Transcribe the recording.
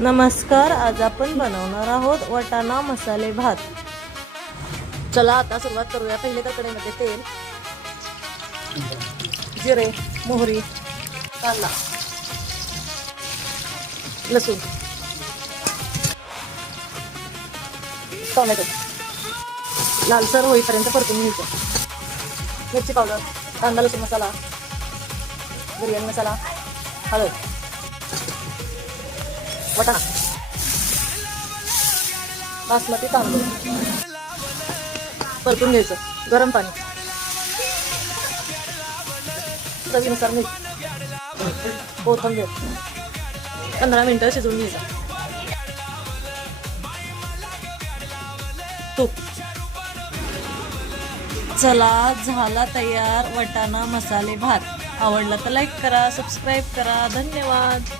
नमस्कार, आज आपण बनवणार आहोत वाटाणा मसाले भात. चला आता सुरुवात करूया. पहिले तर कढईमध्ये तेल, जिरे, मोहरी, कांदा, लसूण, टोमॅटो लालसर होईपर्यंत परतून घ्यायचं. मिरची पावडर, कांदा लसूण मसाला, बिर्याणी मसाला, हळद, वाटाणा, बासमती तांदूळ परतून घ्यायचं. गरम पाणी, चवीनुसार मीठ, कोथिंबीर 15 मिनिटं शिजवून घ्यायचं. तूप. चला, झाला तयार वाटाणा मसाले भात. आवडला तर लाईक करा, सबस्क्राईब करा. धन्यवाद.